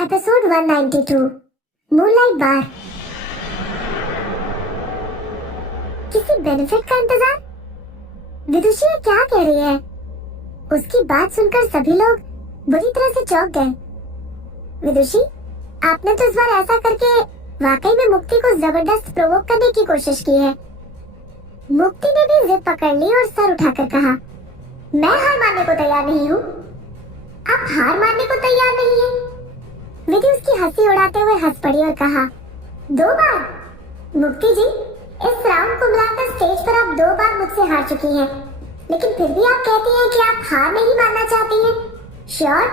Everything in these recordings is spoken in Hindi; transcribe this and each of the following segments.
एपिसोड 192 मूनलाइट बार। किसी बेनिफिट का इंतजार? विदुषी ये क्या कह रही है? उसकी बात सुनकर सभी लोग बुरी तरह से चौंक गए। विदुषी, आपने तो इस बार ऐसा करके वाकई में मुक्ति को जबरदस्त प्रोवोक करने की कोशिश की है। मुक्ति ने भी जिद पकड़ ली और सर उठाकर कहा, मैं हार मानने को तैयार नहीं हूँ। आप हार मानने को तैयार नहीं है? विधि उसकी हंसी उड़ाते हुए हंस पड़ी और कहा, 2 बार? मुक्ति जी, इस राउंड को मिलाकर स्टेज पर आप 2 बार मुझसे हार चुकी हैं, लेकिन फिर भी आप कहती हैं कि आप हार नहीं मानना चाहती हैं। श्योर,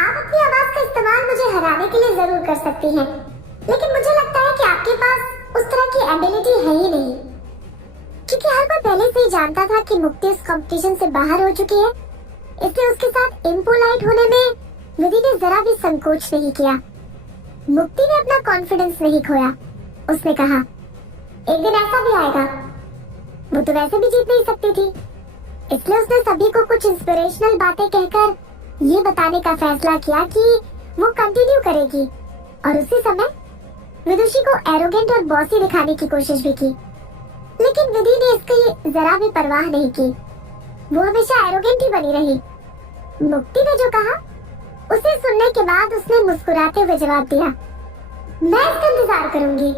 आप अपनी आवाज का इस्तेमाल मुझे हराने के लिए जरूर कर सकती हैं, लेकिन मुझे लगता है कि आपके पास उस तरह की एबिलिटी है ही नहीं। क्योंकि हर कोई पहले से ही जानता था कि मुक्ति उस कंपटीशन से बाहर हो चुकी है, इसलिए उसके साथ इम्पोलाइट होने में विधि ने जरा भी संकोच नहीं किया। मुक्ति ने अपना कॉन्फिडेंस नहीं खोया। उसने कहा, एक दिन ऐसा भी आएगा। वो तो वैसे भी जीत नहीं सकती थी, इसलिए उसने सभी को कुछ इंस्पिरेशनल बातें कहकर ये बताने का फैसला किया कि वो कंटिन्यू करेगी। और उसी समय विदुषी को एरोगेंट और बॉसी दिखाने की कोशिश भी की, लेकिन विधि ने इसकी जरा भी परवाह नहीं की। वो हमेशा एरोगेंट ही बनी रही। मुक्ति ने जो कहा उसे सुनने के बाद उसने मुस्कुराते हुए जवाब दिया, मैं इसका इंतजार करूंगी।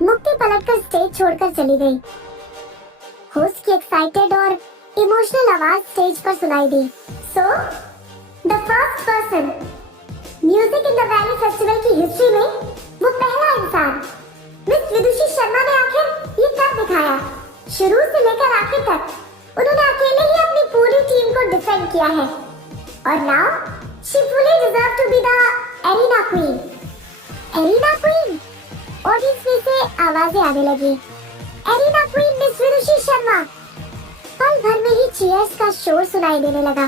मुक्ति पलटकर स्टेज छोड़कर चली गई। होस्ट की एक्साइटेड और इमोशनल आवाज स्टेज पर सुनाई दी। So the first person music in the valley festival की हिस्ट्री में वो पहला इंसान मिस विदुषी शर्मा ने आखिर ये कर दिखाया। शुरू से लेकर आखिर तक उन्होंने अकेले ही अपनी पूरी टीम को डिफेंड किया है। और now she fully deserves to be the arena queen. Arena queen? Audience में से आवाजें आने लगी। Arena queen मिस विदुषी शर्मा। पल भर में ही चीयर्स का शोर सुनाई देने लगा।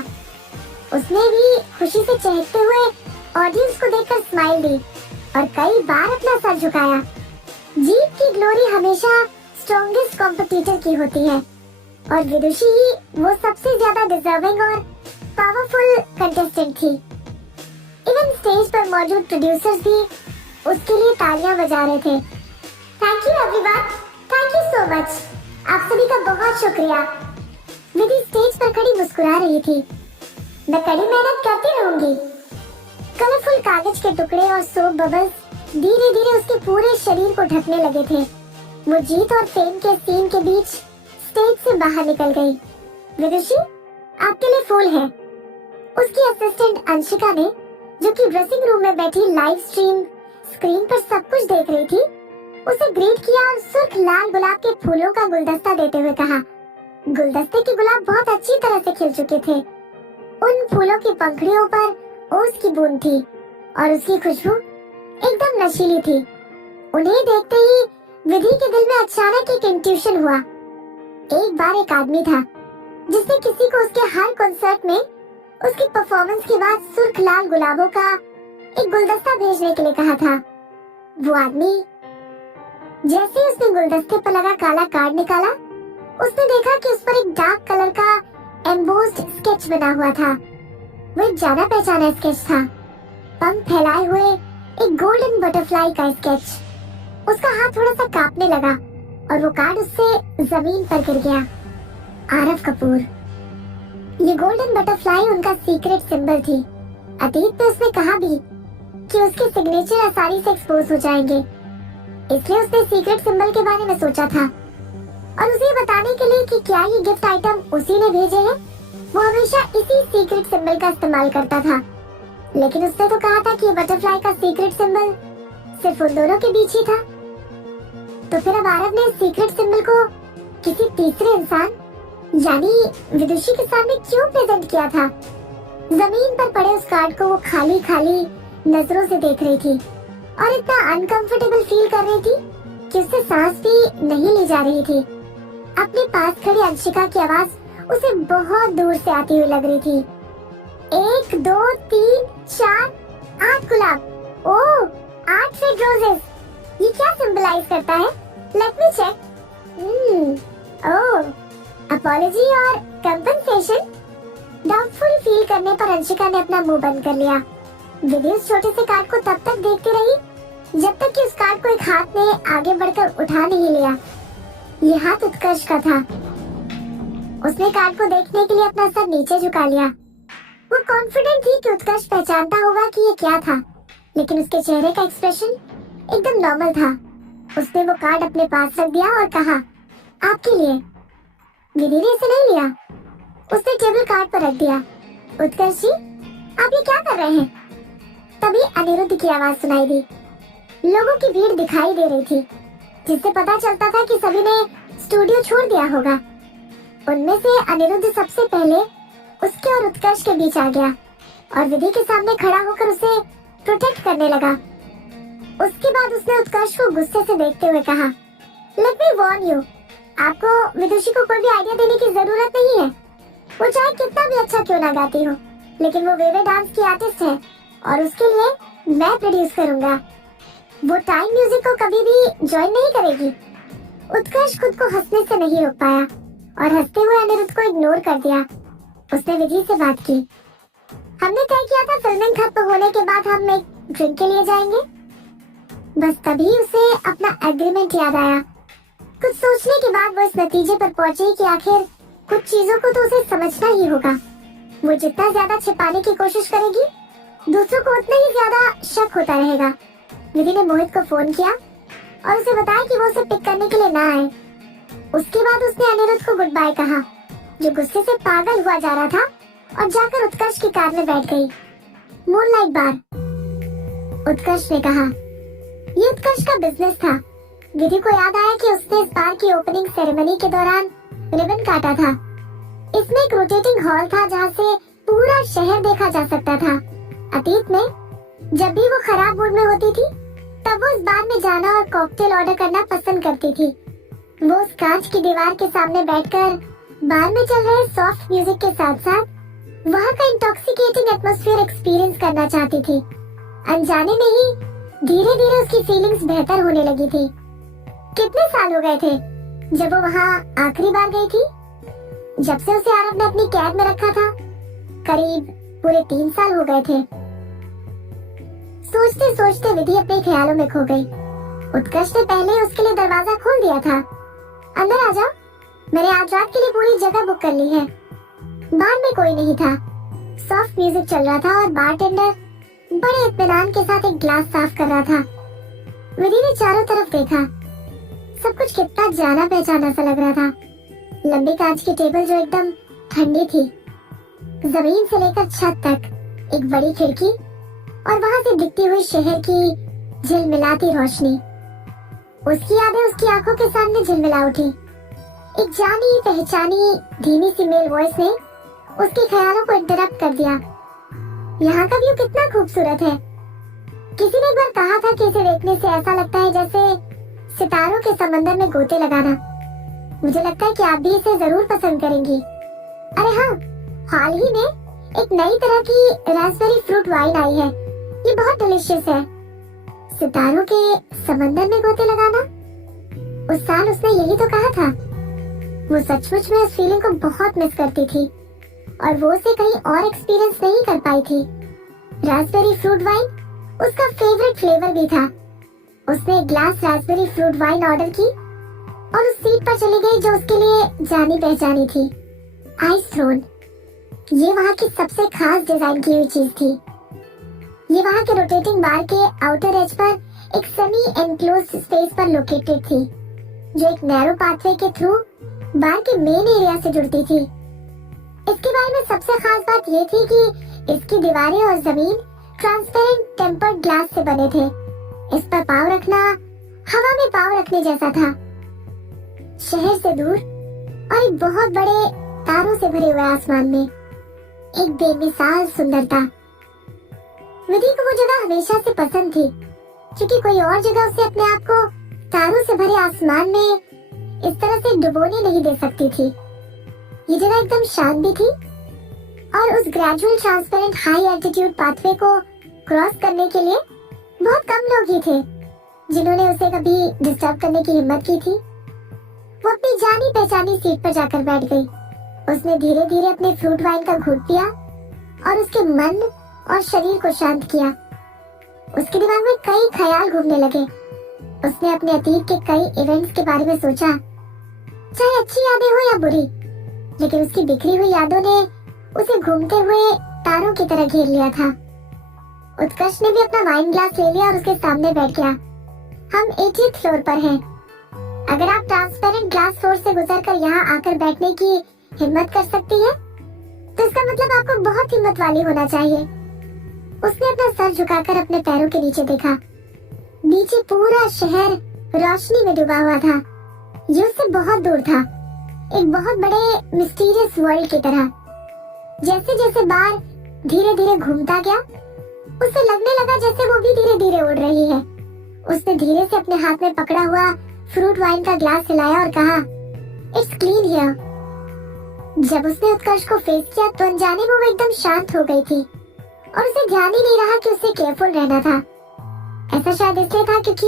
उसने भी खुशी से चहकते हुए ऑडियंस को देखकर स्माइल दी और कई बार अपना सर झुकाया। जीत की ग्लोरी हमेशा स्ट्रॉन्गेस्ट कॉम्पिटिटर की होती है और विदुषी ही वो सबसे ज्यादा डिजर्विंग और पावरफुल कंटेस्टेंट थी। इवन स्टेज पर मौजूद प्रोड्यूसर्स भी उसके लिए तालियां बजा रहे थे। Thank you everyone, thank you so much. आप सभी का बहुत शुक्रिया। विधि स्टेज पर खड़ी मुस्कुरा रही थी। मैं कड़ी मेहनत करती रहूंगी। कलरफुल कागज के टुकड़े और सोप बबल्स धीरे धीरे उसके पूरे शरीर को ढकने लगे थे। वो जीत और फेम के सीन के बीच स्टेज से बाहर निकल गई। विदुषी, आपके लिए फूल है। उसकी असिस्टेंट अंशिका ने, जो कि ड्रेसिंग रूम में बैठी लाइव स्ट्रीम स्क्रीन पर सब कुछ देख रही थी, उसे ग्रीट किया और सुर्ख लाल गुलाब के फूलों का गुलदस्ता देते हुए कहा। गुलदस्ते के गुलाब बहुत अच्छी तरह से खिल चुके थे। उन फूलों की पंखुड़ियों पर ओस की बूंद थी और उसकी खुशबू एकदम नशीली थी। उन्हें देखते ही विधि के दिल में अचानक एक इंट्यूशन हुआ। एक बार एक आदमी था जिसने किसी को उसके हर कॉन्सर्ट में उसकी परफॉर्मेंस के बाद सुर्ख लाल गुलाबों का एक गुलदस्ता भेजने के लिए कहा था। वो आदमी जैसे ही उसने गुलदस्ते पर लगा काला कार्ड निकाला, उसने देखा कि उस पर एक डार्क कलर का एम्बोस्ड स्केच बना हुआ था। वो एक जाना पहचाना स्केच था। पंख फैलाए हुए एक गोल्डन बटरफ्लाई का स्केच। उसका हाथ थोड़ा सा कांपने लगा और वो कार्ड उससे जमीन पर गिर गया। आरव कपूर। ये गोल्डन बटरफ्लाई उनका सीक्रेट सिंबल थी। अतीत में उसने कहा भी कि उसके सिग्नेचर आसानी से एक्सपोज हो जाएंगे, इसलिए उसने सीक्रेट सिंबल के बारे में सोचा था। और उसे बताने के लिए कि क्या ये गिफ्ट आइटम उसी ने भेजे हैं, वो हमेशा इसी सीक्रेट सिंबल का इस्तेमाल करता था। लेकिन उसने तो कहा था कि ये बटरफ्लाई का सीक्रेट सिंबल सिर्फ उन दोनों के बीच ही था। तो फिर अब आरव ने सीक्रेट सिंबल को किसी तीसरे इंसान यानी विदुषी के सामने क्यों प्रेजेंट किया था? जमीन पर पड़े उस कार्ड को वो खाली खाली नजरों से देख रही थी और इतना अनकंफर्टेबल फील कर रही थी कि उससे सांस भी नहीं ली जा रही थी। अपने पास खड़ी अंशिका की आवाज उसे बहुत दूर से आती हुई लग रही थी। 1 2 3 4 8 गुलाब। ओह, 8 रेड रोजेस। ये क्या सिंबलाइज करता है? Let me check. Oh, apology और कंपनसेशन। डाउटफुल फील करने पर अंशिका ने अपना मुंह बंद कर लिया। विधि उस छोटे से कार्ड को तब तक देखती रही जब तक कि उस कार्ड को एक हाथ ने आगे बढ़कर उठा नहीं लिया। ये हाथ उत्कर्ष का था। उसने कार्ड को देखने के लिए अपना सर नीचे झुका लिया। वो कॉन्फिडेंट थी कि उत्कर्ष पहचानता होगा कि ये क्या था, लेकिन उसके चेहरे का एक्सप्रेशन एकदम नॉर्मल था। उसने वो कार्ड अपने पास रख दिया और कहा, आपके लिए। विधि ने इसे नहीं लिया। उसने टेबल कार्ड पर रख दिया। उत्कर्ष जी, आप ये क्या कर रहे हैं? तभी अनिरुद्ध की आवाज सुनाई दी। लोगों की भीड़ दिखाई दे रही थी, जिससे पता चलता था कि सभी ने स्टूडियो छोड़ दिया होगा। उनमें से अनिरुद्ध सबसे पहले उसके और उत्कर्ष के बीच आ गया और विधि के सामने खड़ा होकर उसे प्रोटेक्ट करने लगा। उसके बाद उसने उत्कर्ष को गुस्से से देखते हुए कहा, लेट मी वार्न यू, आपको विदुषी को कोई भी आइडिया देने की जरूरत नहीं है। वो चाहे कितना भी अच्छा क्यों ना गाती हो, लेकिन वो वेवे डांस की आर्टिस्ट है और उसके लिए मैं प्रोड्यूस करूंगा। वो टाइम म्यूजिक को कभी भी ज्वाइन नहीं करेगी। उत्कर्ष खुद को हंसने से नहीं रोक पाया और हंसते हुए अनिरुद्ध को इग्नोर कर दिया। उसने विधि से बात की। हमने तय किया था फिल्मिंग खत्म होने के बाद हम एक ड्रिंक के लिए जाएंगे। बस तभी उसे अपना एग्रीमेंट याद आया। कुछ सोचने के बाद वो इस नतीजे पर पहुंची कि आखिर कुछ चीजों को तो उसे समझना ही होगा। वो जितना ज्यादा छिपाने की कोशिश करेगी, दूसरों को उतना ही ज्यादा शक होता रहेगा। विधि ने मोहित को फोन किया और उसे बताया कि वो उसे पिक करने के लिए ना आए। उसके बाद उसने अनिरुद्ध को गुड बाय कहा, जो गुस्से से पागल हुआ जा रहा था, और जाकर उत्कर्ष की कार में बैठ गई। मूनलाइट बार। उत्कर्ष ने कहा, ये उत्कर्ष का बिजनेस था। विधि को याद आया कि उसने इस बार की ओपनिंग सेरेमनी के दौरान रिबन काटा था। इसमें एक रोटेटिंग हॉल था जहाँ से पूरा शहर देखा जा सकता था। अतीत में जब भी वो खराब मूड में होती थी, तब वो इस बार में जाना और कॉकटेल ऑर्डर करना पसंद करती थी। वो उस कांच की दीवार के सामने बैठकर बार में चल रहे सॉफ्ट म्यूजिक के साथ साथ वहाँ का इंटॉक्सिकेटिंग एटमॉस्फेयर एक्सपीरियंस करना चाहती थी। अनजाने में ही धीरे धीरे उसकी फीलिंग्स बेहतर होने लगी थी। कितने साल हो गए थे जब वो वहाँ आखिरी बार गई थी? जब से उसे आरव ने अपनी कैद में रखा था, करीब पूरे 3 साल हो गए थे। सोचते सोचते विधि अपने ख्यालों में खो गई। उत्कर्ष ने पहले उसके लिए दरवाजा खोल दिया था। अंदर आ जाओ, मैंने आज रात के लिए पूरी जगह बुक कर ली है। बार में कोई नहीं था। सॉफ्ट म्यूजिक चल रहा था और बारटेंडर बड़े इत्मीनान के साथ एक ग्लास साफ कर रहा था। विधि ने चारों तरफ देखा। सब कुछ कितना जाना पहचाना सा लग रहा था। लंबी कांच की टेबल जो एकदम ठंडी थी, जमीन से लेकर छत तक एक बड़ी खिड़की और वहाँ से दिखती हुई शहर की झिलमिलाती रोशनी। उसकी यादें उसकी आंखों के सामने झिलमिला उठी। एक जानी पहचानी धीमी सी मेल वॉइस ने उसके ख्यालों को इंटरप्ट कर दिया। यहाँ का व्यू कितना खूबसूरत है। किसी ने एक बार कहा था कि इसे देखने से ऐसा लगता है जैसे सितारों के समंदर में गोते लगाना। मुझे लगता है कि आप भी इसे जरूर पसंद करेंगी। अरे हाँ, हाल ही में एक नई तरह की रास्पबेरी फ्रूट वाइन आई है। ये बहुत डिलीशियस है। सितारों के समंदर में गोते लगाना, उस साल उसने यही तो कहा था। वो सचमुच में उस फीलिंग को बहुत मिस करती थी और वो उसे कहीं और एक्सपीरियंस नहीं कर पाई थी। रास्पबेरी फ्रूट वाइन उसका फेवरेट फ्लेवर भी था। उसने एक glass Raspberry fruit wine order की और उस सीट पर चली गई जो उसके लिए जानी पहचानी थी, आइस थ्रोन। ये वहाँ की सबसे खास डिजाइन की हुई चीज थी। ये वहाँ के रोटेटिंग बार के आउटर एज पर एक सेमी एनक्लोज्ड स्पेस पर लोकेटेड थी, जो एक नैरो पाथवे के थ्रू बार के मेन एरिया से जुड़ती थी। इसके बारे में सबसे खास बात ये थी कि इसकी दीवारें और जमीन ट्रांसपेरेंट टेम्पर्ड ग्लास से बने थे। इस पर पाँव रखना हवा में पाँव रखने जैसा था। शहर से दूर और एक बहुत बड़े तारों से भरे हुए आसमान में एक बेमिसाल सुंदरता। विधि को वो जगह हमेशा से पसंद थी, क्योंकि कोई और जगह उसे अपने आप को तारों से भरे आसमान में इस तरह से डुबोने नहीं दे सकती थी। ये जगह एकदम शांत भी थी और उस gradual transparent high altitude pathway को क्रॉस करने के लिए बहुत कम लोग ही थे जिन्होंने उसे कभी डिस्टर्ब करने की हिम्मत की थी। वो अपनी जानी पहचानी सीट पर जाकर बैठ गई। उसने धीरे धीरे अपने फ्रूट वाइन का घूंट पिया और उसके मन और शरीर को शांत किया। उसके दिमाग में कई ख्याल घूमने लगे। उसने अपने अतीत के कई इवेंट्स के बारे में सोचा, चाहे अच्छी यादें हो या बुरी, लेकिन उसकी बिखरी हुई यादों ने उसे घूमते हुए तारों की तरह घेर लिया था। उत्कर्ष ने भी अपना वाइन ग्लास ले लिया और उसके सामने बैठ गया। हम 80th फ्लोर पर हैं। अगर आप ट्रांसपेरेंट ग्लास फ्लोर से गुजरकर यहाँ आकर बैठने की हिम्मत कर सकती है, तो इसका मतलब आपको बहुत हिम्मत वाली होना चाहिए। उसने अपना सर झुकाकर अपने पैरों के नीचे देखा। नीचे पूरा शहर रोशनी में डूबा हुआ था। ये उससे बहुत दूर था, एक बहुत बड़े मिस्टीरियस वर्ल्ड की तरह। जैसे जैसे बार धीरे धीरे घूमता गया, उसे लगने लगा जैसे वो भी धीरे धीरे उड़ रही है। उसने धीरे से अपने हाथ में पकड़ा हुआ फ्रूट वाइन का ग्लास हिलाया और कहा, इट्स क्लीन हियर। जब उसने उत्कर्ष को फेस किया तो अनजाने में वो एकदम शांत हो गई थी और उसे ध्यान ही नहीं रहा कि उसे केयरफुल रहना था। ऐसा शायद इसलिए था क्योंकि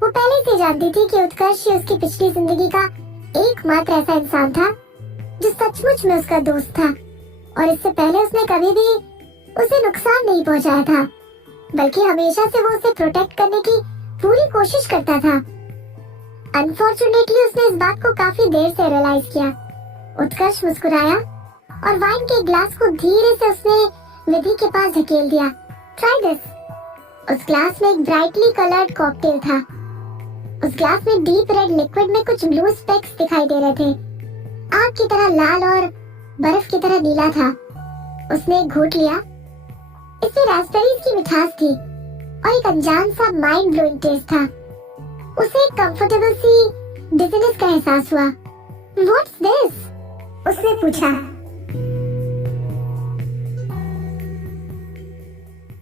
वो पहले से जानती थी कि उत्कर्ष ही उसकी पिछली जिंदगी का एकमात्र ऐसा इंसान था जो सचमुच में उसका दोस्त था, और इससे पहले उसने कभी भी उसे नुकसान नहीं पहुंचाया था, बल्कि हमेशा से वो उसे प्रोटेक्ट करने की पूरी कोशिश करता था। अनफॉर्चुनेटली उसने इस बात को काफी देर से रियलाइज किया। उत्कर्ष मुस्कुराया और वाइन के ग्लास को धीरे से उसने विधि के पास धकेल दिया। Try this. उस ग्लास में एक ब्राइटली कलर्ड कॉकटेल था। उस ग्लास में डीप रेड लिक्विड में कुछ ब्लू स्पेक्स दिखाई दे रहे थे। आग की तरह लाल और बर्फ की तरह नीला था। उसने एक घूंट लिया। इसमें रास्पबेरीज की मिठास थी और एक अनजान सा माइंड ब्लोइंग टेस्ट था। उसे एक कंफर्टेबल सी डिजीनेस का एहसास हुआ। What's this? उसने पूछा।